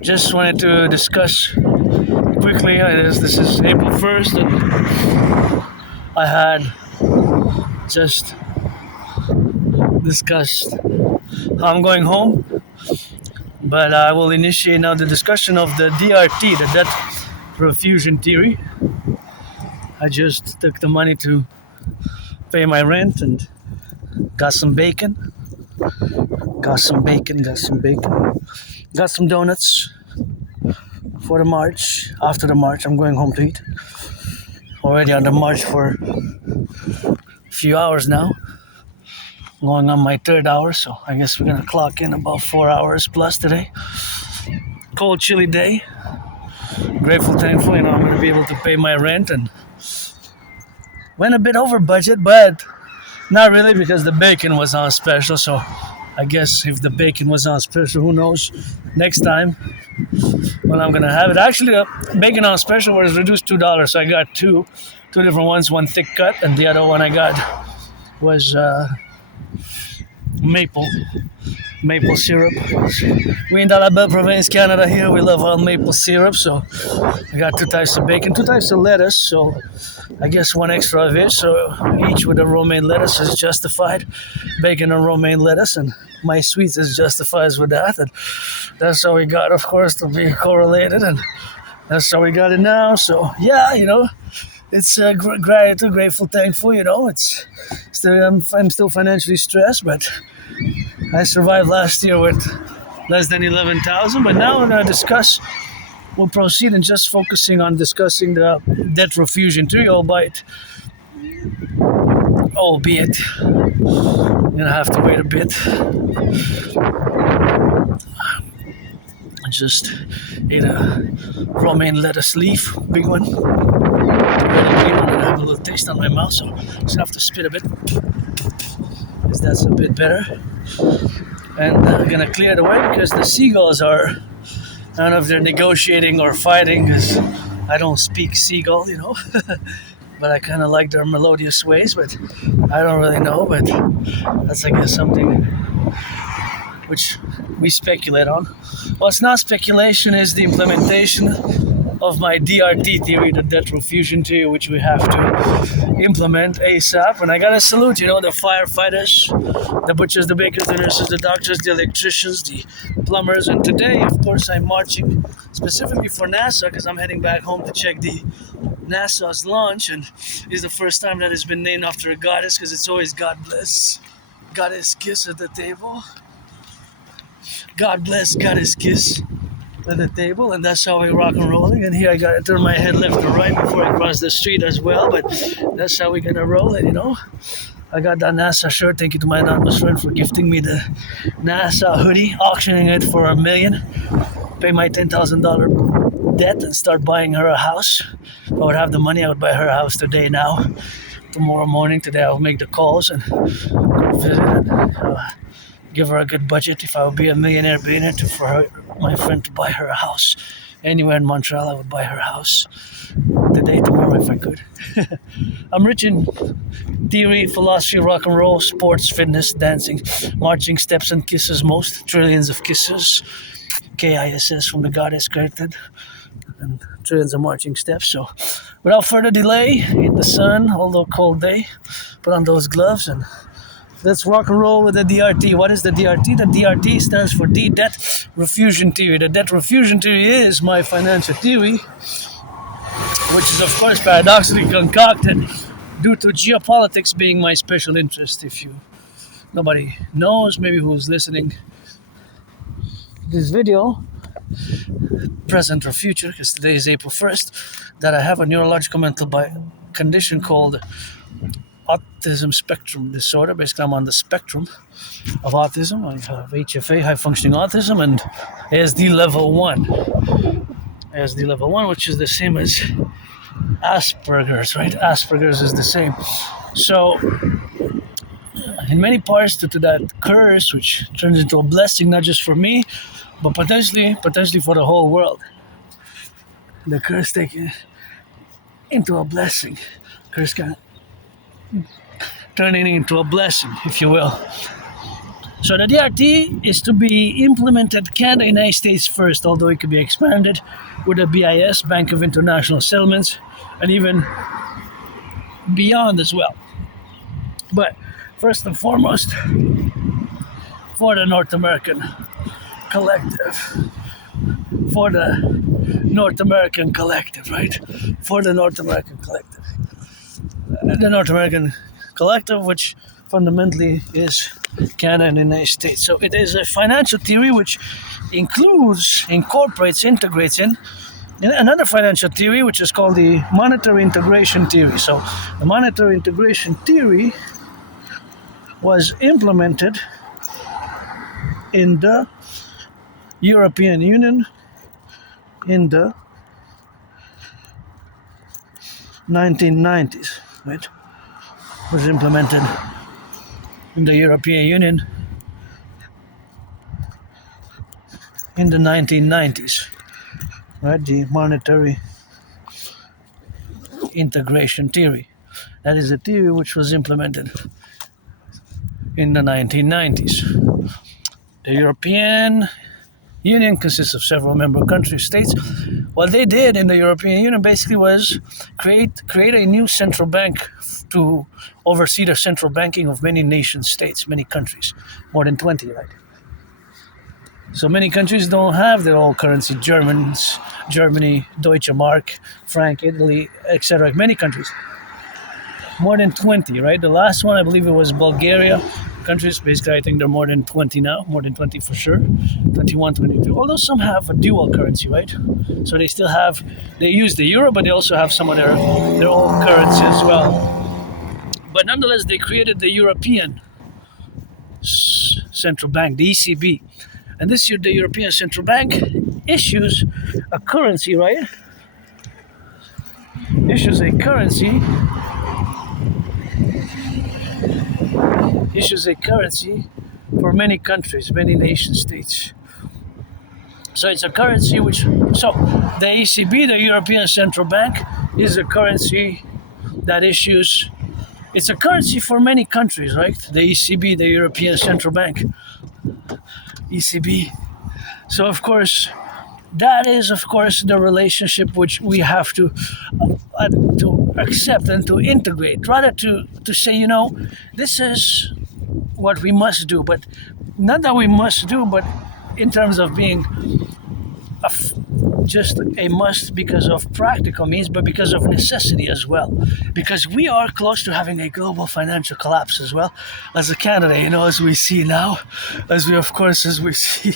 Just wanted to discuss quickly. This is April 1st, and I had just discussed how I'm going home, but I will initiate now the discussion of the DRT, the debt refusion theory. I just took the money to pay my rent and got some bacon, got some donuts for the march. After the march, I'm going home to eat. Already on the march for a few hours now. Going on my third hour, so I guess we're gonna clock in about 4 hours plus today. Cold, chilly day. Grateful, thankful, I'm gonna be able to pay my rent, and went a bit over budget, but not really because the bacon was on special. So I guess if the bacon was on special, who knows? Next time when I'm gonna have it. Actually, the bacon on special was reduced $2, so I got two different ones. One thick cut, and the other one I got was maple syrup. We in the Liable province, Canada here, we love our maple syrup, so I got two types of bacon, two types of lettuce, so I guess one extra of each, so each with a romaine lettuce is justified. Bacon and romaine lettuce, and my sweets is justified with that, and that's how we got, of course, to be correlated, and that's how we got it now. So yeah, it's gratitude, grateful, thankful. It's still I'm still financially stressed, but I survived last year with less than 11,000. But now we're gonna we'll proceed and just focusing on discussing the debt refusion theory, albeit I'm gonna have to wait a bit. I just ate a romaine lettuce leaf, big one. I have a little taste on my mouth, so just have to spit a bit, because that's a bit better. And I'm gonna clear the way because the seagulls are, I don't know if they're negotiating or fighting, because I don't speak seagull, but I kind of like their melodious ways, but I don't really know, but that's, I guess, something which we speculate on. What's not speculation is the implementation of my DRT theory, the debt refusion theory, which we have to implement ASAP. And I gotta salute, the firefighters, the butchers, the bakers, the nurses, the doctors, the electricians, the plumbers. And today, of course, I'm marching specifically for NASA, because I'm heading back home to check the NASA's launch, and it's the first time that it's been named after a goddess, because it's always God bless, goddess kiss at the table. God bless, goddess kiss at the table, and that's how we rock and rolling. And here I gotta turn my head left to right before I cross the street as well, but that's how we're gonna roll it, I got that NASA shirt. Thank you to my anonymous friend for gifting me the NASA hoodie, auctioning it for $1 million. Pay my $10,000 debt and start buying her a house. If I would have the money, I would buy her a house today now. Tomorrow morning, today I'll make the calls and visit and give her a good budget. If I would be a millionaire for my friend to buy her a house. Anywhere in Montreal, I would buy her house. Today, tomorrow, if I could. I'm rich in theory, philosophy, rock and roll, sports, fitness, dancing, marching, steps and kisses, most trillions of kisses. KISS from the goddess created, and trillions of marching steps. So without further delay, in the sun, although cold day, put on those gloves and let's rock and roll with the DRT. What is the DRT? The DRT stands for the debt refusion theory. The debt refusion theory is my financial theory, which is of course paradoxically concocted due to geopolitics being my special interest. If nobody knows, maybe who's listening this video, present or future, because today is April 1st, that I have a neurological mental condition called autism spectrum disorder. Basically, I'm on the spectrum of autism. I have HFA, high functioning autism, and ASD level 1. ASD level 1, which is the same as Asperger's, right? Asperger's is the same. So, in many parts, due to that curse, which turns into a blessing, not just for me, but potentially for the whole world. The curse taken into a blessing. Curse can turning into a blessing, if you will. So the DRT is to be implemented Canada, United States first, although it could be expanded with the BIS, Bank of International Settlements, and even beyond as well. But first and foremost, for the North American collective, for the North American collective, right? For the North American collective. The North American collective, which fundamentally is Canada and the United States. So it is a financial theory which includes, incorporates, integrates in another financial theory which is called the monetary integration theory. So the monetary integration theory was implemented in the European Union in the 1990s, right? Was implemented in the European Union in the 1990s, right? The monetary integration theory. That is a theory which was implemented in the 1990s. The European Union consists of several member country states. What they did in the European Union basically was create a new central bank to oversee the central banking of many nation states, many countries, more than 20, right? So many countries don't have their own currency. Germany, Deutsche Mark, Franc, Italy, etc. Many countries. More than 20, right? The last one, I believe it was Bulgaria. Countries, basically, I think there are more than 20 now, more than 20 for sure, 21, 22. Although some have a dual currency, right? So they use the euro, but they also have some of their own currency as well. But nonetheless, they created the European Central Bank, the ECB. And this year, the European Central Bank issues a currency, right? Issues a currency for many countries, many nation states. So it's a currency the ECB, the European Central Bank, is a currency that issues, it's a currency for many countries, right? The ECB, the European Central Bank, ECB. So of course, that is of course the relationship which we have to accept and to integrate, rather to say, this is what we must do, but not that we must do, but in terms of being just a must because of practical means, but because of necessity as well. Because we are close to having a global financial collapse as well as a Canada, as we see now, as we see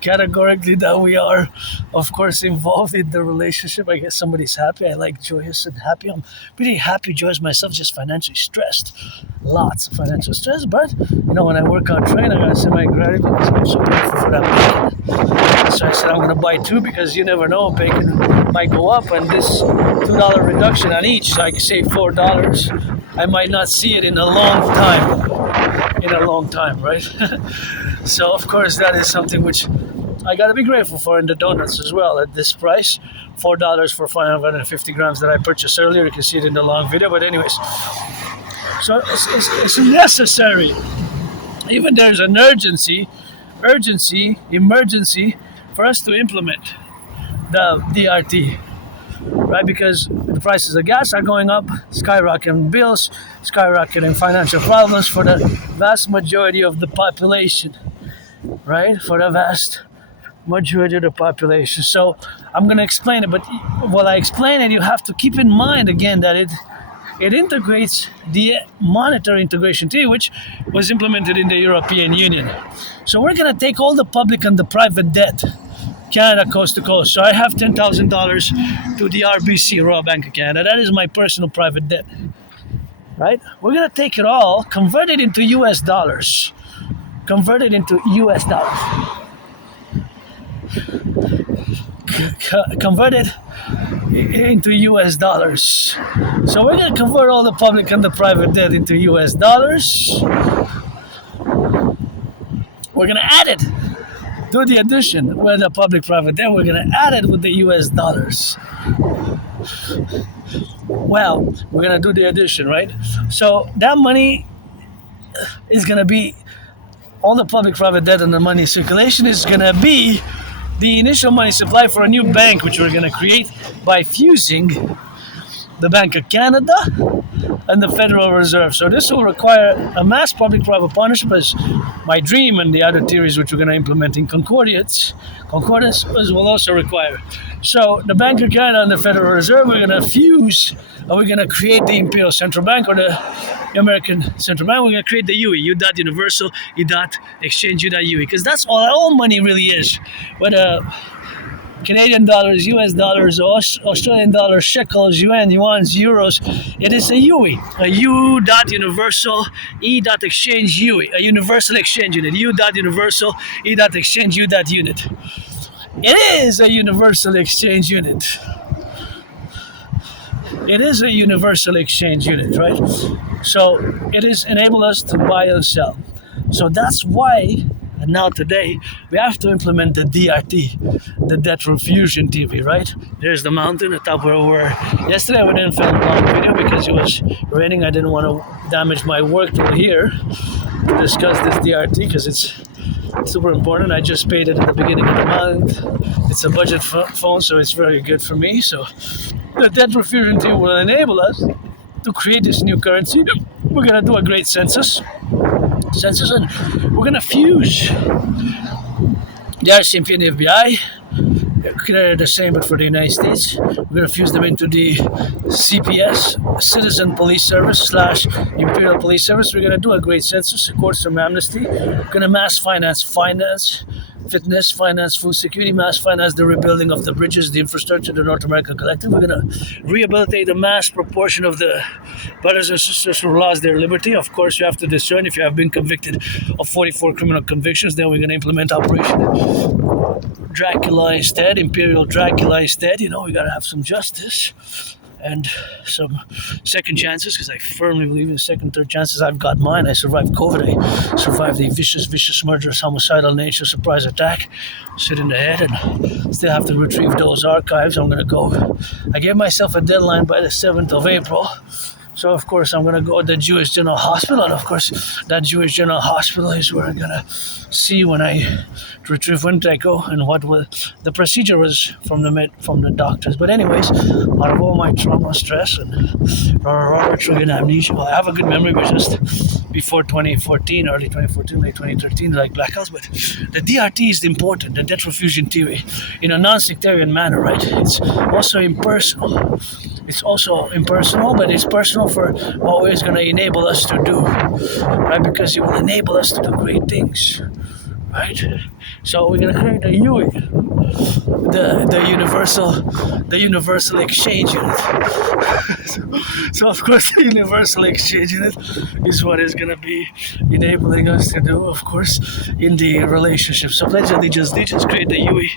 categorically that we are, of course, involved in the relationship. I guess somebody's happy. I like joyous and happy. I'm pretty happy, joyous myself, just financially stressed. Lots of financial stress, but when I work out train, I gotta say my gratitude because I'm so grateful for that bacon. So I said I'm gonna buy two because you never know, bacon might go up, and this $2 reduction on each, so I can save $4. I might not see it in a long time, right? So of course that is something which I gotta be grateful for. In the donuts as well at this price, $4 for 550 grams that I purchased earlier. You can see it in the long video, but anyways, so it's necessary. Even there's an emergency for us to implement the DRT, right? Because the prices of gas are going up, skyrocketing bills, skyrocketing financial problems for the vast majority of the population, right? For the vast majority of the population. So I'm going to explain it, but while I explain it, you have to keep in mind again that it integrates the monetary integration theory, which was implemented in the European Union. So we're going to take all the public and the private debt, Canada coast to coast. So I have $10,000 to the RBC, Royal Bank of Canada. That is my personal private debt, right? We're going to take it all, convert it into US dollars. Convert it into US dollars. Convert it into US dollars. So we're going to convert all the public and the private debt into US dollars. We're going to add it, do the addition with the public-private debt. We're going to add it with the US dollars. Well, we're going to do the addition, right? So that money is going to be all the public-private debt and the money circulation is going to be the initial money supply for a new bank, which we're going to create by fusing the Bank of Canada and the Federal Reserve. So this will require a mass public-private partnership as my dream, and the other theories which we're going to implement in concordance will also require. So the Bank of Canada and the Federal Reserve, we're going to fuse, and we're going to create the Imperial Central Bank, or the American Central Bank. We're going to create the UE, U dot universal, U dot exchange, U dot UE, because that's all money really is. Whether Canadian dollars, US dollars, Australian dollars, shekels, yuan, euros. It is a UE, a U dot universal, E dot exchange UE, a universal exchange unit, U dot universal, E dot exchange, U dot unit. It is a universal exchange unit. It is a universal exchange unit, right? So it is enable us to buy and sell. So that's why. And now today, we have to implement the DRT, the debt refusion TV, right? There's the mountain, the top where we were. Yesterday I didn't film a long video because it was raining. I didn't want to damage my work till here to discuss this DRT because it's super important. I just paid it at the beginning of the month. It's a budget phone, so it's very good for me. So the debt refusion TV will enable us to create this new currency. We're going to do a great census, and we're going to fuse the RCMP and the FBI. They're the same, but for the United States. We're going to fuse them into the CPS, Citizen Police Service / Imperial Police Service. We're going to do a great census, accords from amnesty. We're going to mass finance, fitness, finance, food security, mass finance the rebuilding of the bridges, the infrastructure, the North American Collectif. We're going to rehabilitate the mass proportion of the brothers and sisters who lost their liberty. Of course, you have to discern if you have been convicted of 44 criminal convictions. Then we're going to implement Operation Dracula instead, Imperial Dracula instead. You know, we got to have some justice and some second chances, because I firmly believe in second, third chances. I've got mine. I survived COVID. I survived a vicious, murderous, homicidal nature surprise attack. Sit in the head and still have to retrieve those archives. I'm going to go. I gave myself a deadline by the 7th of April. So, of course, I'm going to go to the Jewish General Hospital. And, of course, that Jewish General Hospital is where I'm going to see when I retrieve, when I go, and what the procedure was from the doctors. But anyways, out of all my trauma, stress, and triggered amnesia, well, I have a good memory, but just before 2014, early 2014, late 2013, like blackouts. But the DRT is important, the debt refusion theory, in a non-sectarian manner, right? It's also impersonal. It's also impersonal, but it's personal for what it's going to enable us to do, right? Because it will enable us to do great things, right? So we're going to create a UE, the universal exchange unit. So of course the universal exchange unit is what is going to be enabling us to do, of course, in the relationship. So pledge allegiance, create the UE.